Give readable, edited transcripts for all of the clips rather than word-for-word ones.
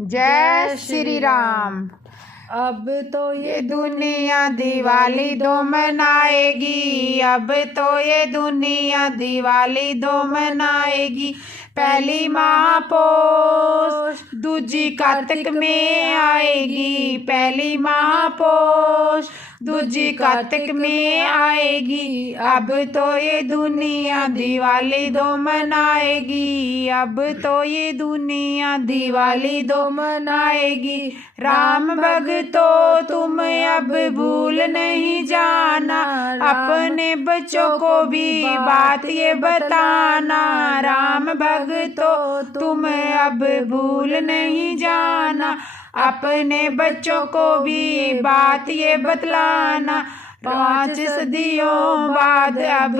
जय श्री राम। अब तो ये दुनिया दिवाली दो मनाएगी, अब तो ये दुनिया दिवाली दो मनाएगी। पहली महापोष दूजी कार्तिक में आएगी, पहली महापोष दूजी कार्तिक में आएगी। अब तो ये दुनिया दिवाली दो मनाएगी, अब तो ये दुनिया दिवाली दो मनाएगी। राम भक्तों तुम अब भूल नहीं जाना, अपने बच्चों को भी बात ये बताना। राम भक्तों तुम अब भूल नहीं जाना, अपने बच्चों को भी बात ये बतलाना। 5 सदियों बाद अब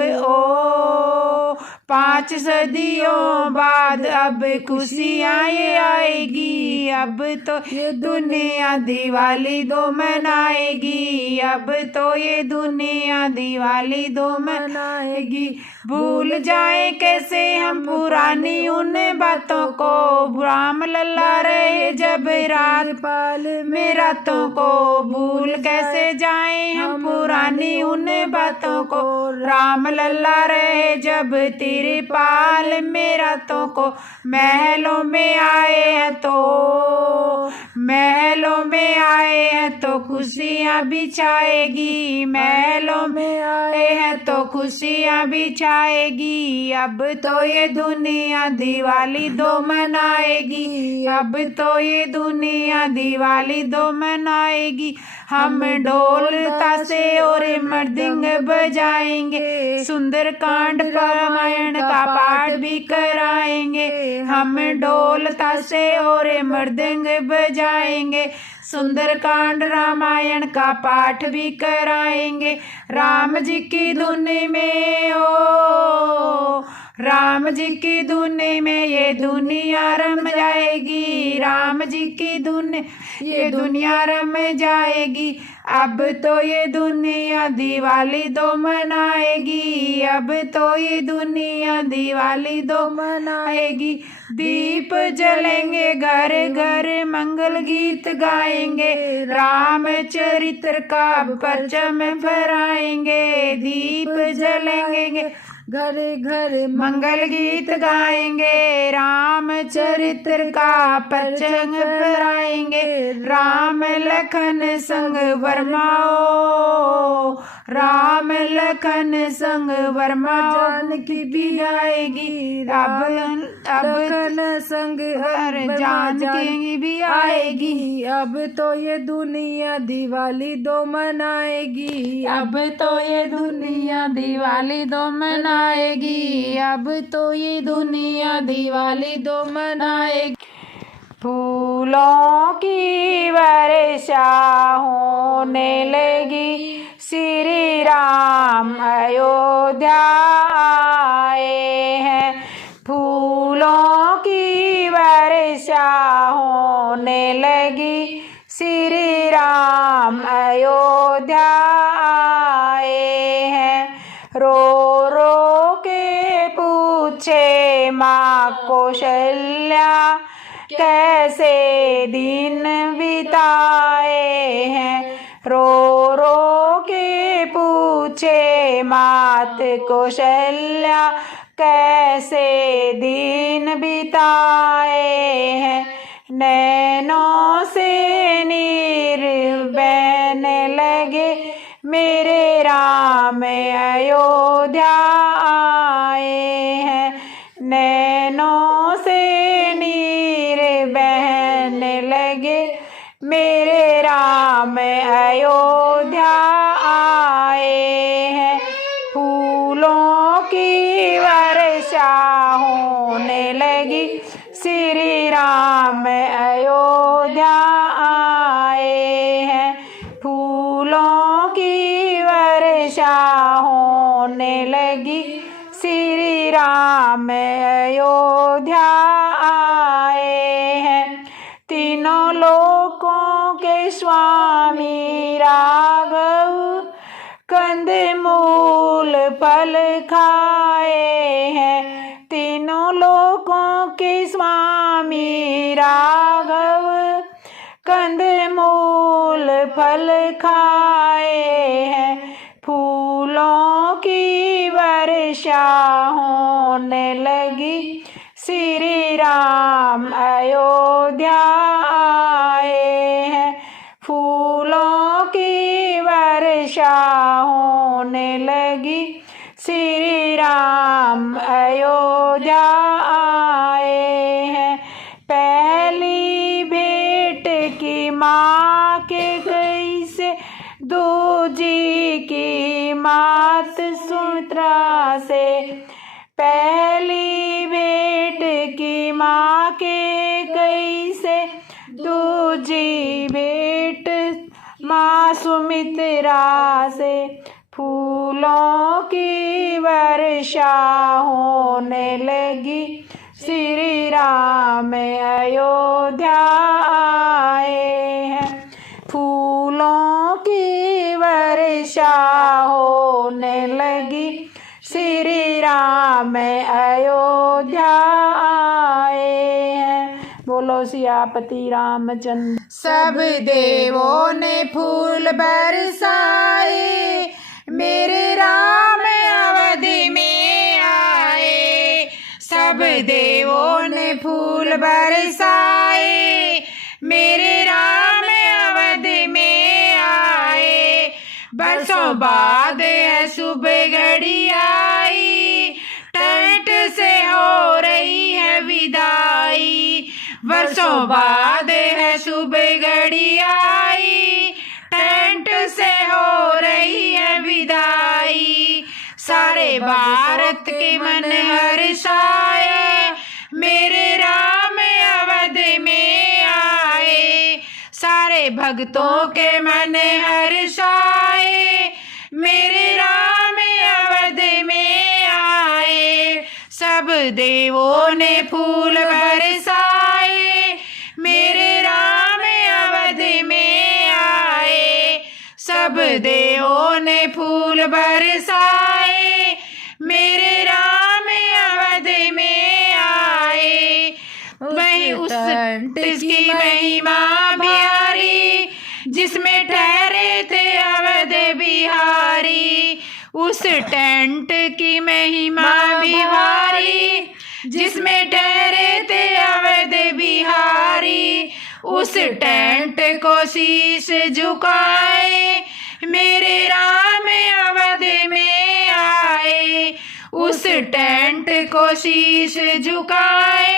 5 सदियों बाद अब खुशियाँ ये आएगी। अब तो ये दुनिया दिवाली दो मनाएगी, अब तो ये दुनिया दिवाली दो मनाएगी। भूल जाए कैसे हम पुरानी उन बातों को, राम लल्ला रहे जब रात पाल में रातों को। भूल कैसे जाए हम पुरानी उन बातों को, राम लल्ला रहे जब तेरे पाल में रातों को। महलों में आए हैं तो, महलों में आए हैं तो खुशियाँ बिछाएगी, महलों में आए हैं तो खुशियाँ बिछाएगी। अब तो ये दुनिया दिवाली दो मनाएगी, अब तो ये दुनिया दिवाली दो मनाएगी। हम ढोल ताशे और मृदंग बजाएंगे, सुंदर कांड रामायण का पाठ भी कराएंगे। हम ढोल ताशे और मृदंग बजाएंगे, सुंदर कांड रामायण का पाठ भी कराएंगे। राम जी की धुन में ओ, राम जी की धुन में ये दुनिया रम जाएगी, राम जी की धुन ये दुनिया रम जाएगी। अब तो ये दुनिया दिवाली दो मनाएगी, अब तो ये दुनिया दिवाली दो मनाएगी। दीप जलेंगे घर घर, मंगल गीत गाएंगे, राम चरित्र का परचम फहराएंगे। दीप जलेंगे घर घर, मंगल गीत गाएंगे, राम चरित्र का परचम फहराएंगे। राम लखन संग वर्माओ, राम लखन संग वर्मा जानकी भी आएगी। अब लखन संग जानकी भी आएगी। अब तो ये दुनिया दिवाली दो मनाएगी, अब तो ये दुनिया दिवाली दो मनाएगी, अब तो ये दुनिया दिवाली दो मनाएगी। फूलों की वर्षा होने लगी, श्री राम अयोध्या आए हैं। फूलों की वर्षा होने लगी, श्री राम अयोध्या आए हैं। रो रो के पूछे माँ कौशल्या, कैसे दिन बिताए हैं। रो रो के पूछे मात कौशल्या, कैसे दिन बिताए हैं। नैनों से नीर बहने लगे, मेरे राम अयोध्या आए हैं। नैनों से नीर बहने लगे, मेरे राम अयोध्या आए हैं। फूलों की वर्षा होने लगी, श्री राम अयोध्या आए हैं। फूलों की वर्षा होने लगी, श्री राम अयोध्या आए हैं। तीनों लोकों के स्वामी राघव, कंदमूल फल खाए हैं। तीनों लोकों के स्वामी राघव, कंदमूल फल खाए हैं, फूलों की वर्षा होने लगी, श्री राम अयोध्या आए हैं, फूलों की वर्षा होने लगी, श्री राम अयोध्या आए हैं। पहली भेंट की माँ के कैसे, दूजी की मात सुमित्रा से, पहली भेंट की माँ के कैसे, दूजी भेंट माँ सुमित्रा से, फूलों की वर्षा होने लगी, श्री राम अयोध्या आए हैं, फूलों की वर्षा होने लगी, श्री राम अयोध्या आए हैं। बोलो सियापति रामचंद्र। सब देवों ने फूल बरसाए, मेरे राम अवधि में आए, सब देवों ने फूल बरसाए, मेरे राम अवधि में आए, बरसों बाद है सुबह घड़ी आई, टेंट से हो रही है विदाई, वर्षों बाद है सुबह घड़ी आई, टेंट से हो रही है विदाई, सारे भारत के मन हर्षाए, मेरे राम अवध में आए, सारे भक्तों के मन हर्षाए, मेरे राम अवध में आए, सब देवों ने फूल बरसाए, मेरे राम अवध में आए, सब देवों ने फूल बरसाए, मेरे राम अवध में आए, वही उस की महिमा बिहारी, जिसमें ठहरे थे अवध बिहारी, उस टेंट की महिमा बिहारी, जिसमें ठहरे थे अवध बिहारी, उस टेंट को शीश झुकाए, मेरे राम अवध में आए, उस टेंट को शीश झुकाए,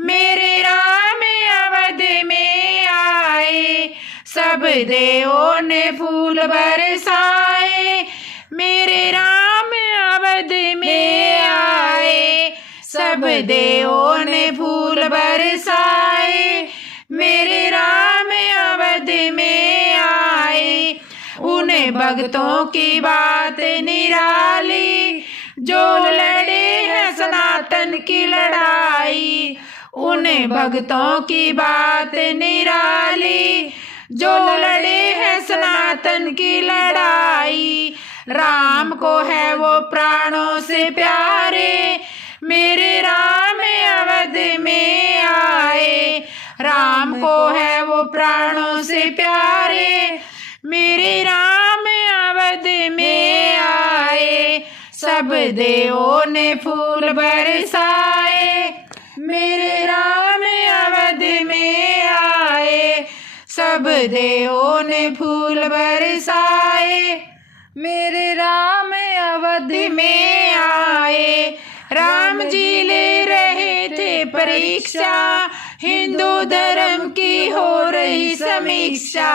मेरे राम अवध में आए, सब देवों ने फूल बरसाए, मेरे राम अवध में आए, सब देवों ने फूल बरसाए, मेरे राम अवध में आए, उन्हें भक्तों की बात निराली, जो लड़े हैं सनातन की लड़ाई, उन्हें भक्तों की बात निराली, जो लड़े हैं सनातन की लड़ाई, राम को है वो प्राणों से प्यारे, मेरे राम अवध में आए, राम को है वो प्राणों से प्यारे, मेरे राम अवध में आए, सब देवों ने फूल बरसाए, मेरे राम अवध में आए, सब देवों ने फूल बरसाए, मेरे राम अवध में आए, राम जी ले रहे थे परीक्षा, हिंदू धर्म की हो रही समीक्षा,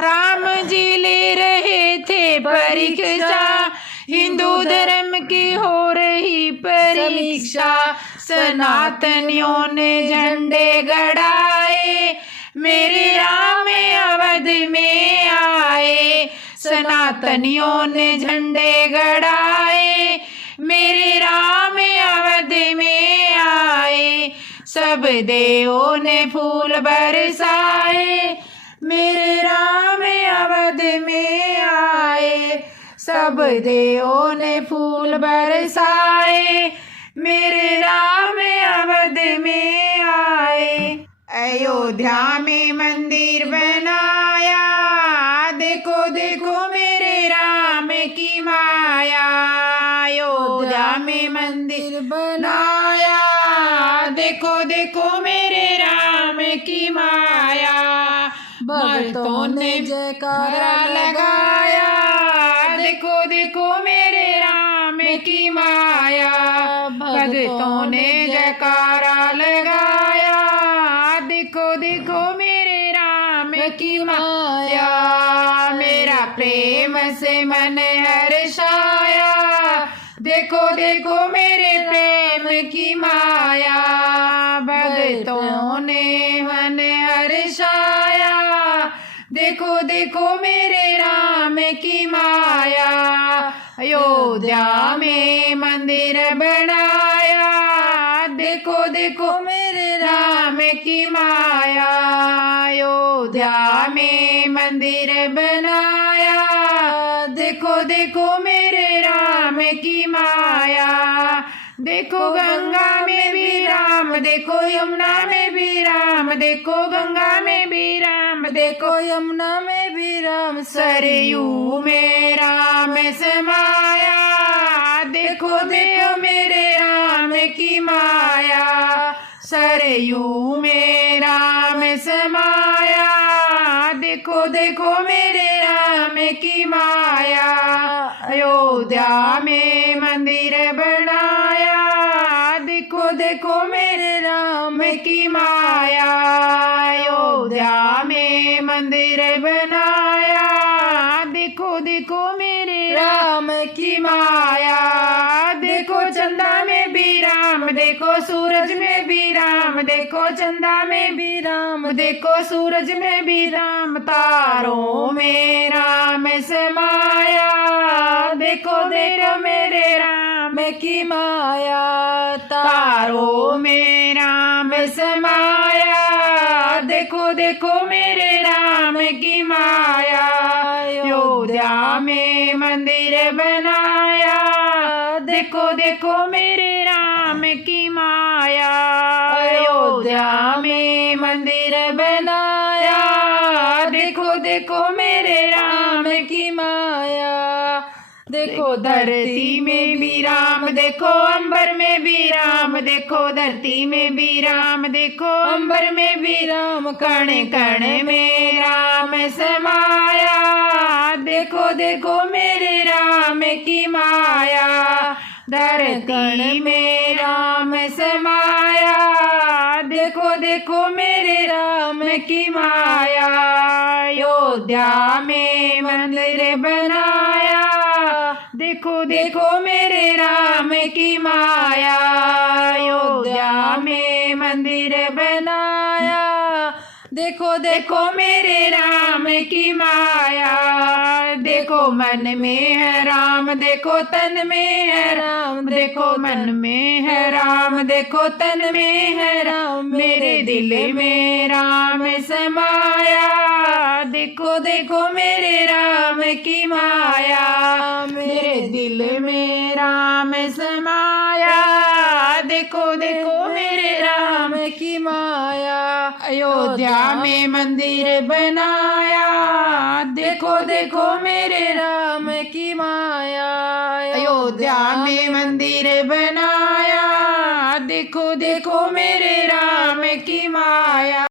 राम जी ले रहे थे परीक्षा, हिंदू धर्म की हो रही परीक्षा, सनातनियों ने झंडे गड़ाए, मेरे राम अवध में आए, सनातनियों ने झंडे गड़ाए, मेरे राम अवध में आए, सब देवों ने फूल बरसाए, मेरे राम अवध में आए, सब देवों ने फूल बरसाए, मेरे राम अवध में आए। अयोध्या में मंदिर बनाया, देखो देखो मेरे राम की माया। अयोध्या में मंदिर बनाया, देखो देखो मेरे राम की माया। भक्तों ने जयकारा लगाया, देखो देखो मेरे राम की माया। भक्तों ने जयकारा लगाया, देखो देखो मेरे राम की माया। मेरा प्रेम से मन हर्षाया, देखो देखो मेरे प्रेम की माया। भक्तों ने मन हर्षाया, देखो देखो मेरे राम की माया। अयोध्या में मंदिर बनाया, देखो देखो मेरे राम की माया। अयोध्या में मंदिर बनाया, देखो देखो मेरे राम की माया। देखो गंगा में भी राम, देखो यमुना में भी राम, देखो गंगा में भी राम, देखो यमुना में भी राम। सरयू में राम समाया, देखो देखो मेरे राम की माया। सरयू में राम समाया, देखो देखो मेरे राम की माया। अयोध्या में मंदिर बनाया, देखो देखो मेरे राम की माया। अयोध्या में मंदिर बनाया, देखो देखो मेरे राम की माया। देखो चंदा में भी राम, देखो सूरज में भी राम, देखो चंदा में भी राम, देखो सूरज में भी राम। तारों में राम समाया, देखो देखो मेरे राम की माया। तारों में राम समाया, देखो देखो मेरे राम की माया। अयोध्या में मंदिर बनाया, देखो देखो मेरे राम की माया। अयोध्या में मंदिर बनाया, देखो देखो मेरे राम की माया। देखो धरती में भी राम, देखो अंबर में भी राम, देखो धरती में भी राम, देखो अंबर में भी राम। कण कण में राम समाया, देखो देखो मेरे राम की माया। धरती में राम समाया, देखो देखो मेरे राम की माया। अयोध्या में मंदिर बनाया, देखो देखो मेरे राम की माया। अयोध्या में मंदिर बनाया, देखो देखो मेरे राम की माया। देखो मन में है राम, देखो तन में है राम, देखो मन में है राम, देखो तन में है राम। मेरे दिल में राम समाया, देखो देखो मेरे राम की माया। मेरे दिल में राम समाया, देखो देखो मेरे राम की माया। अयोध्या में मंदिर बनाया, देखो देखो मेरे राम की माया। अयोध्या में मंदिर बनाया, देखो देखो मेरे राम की माया।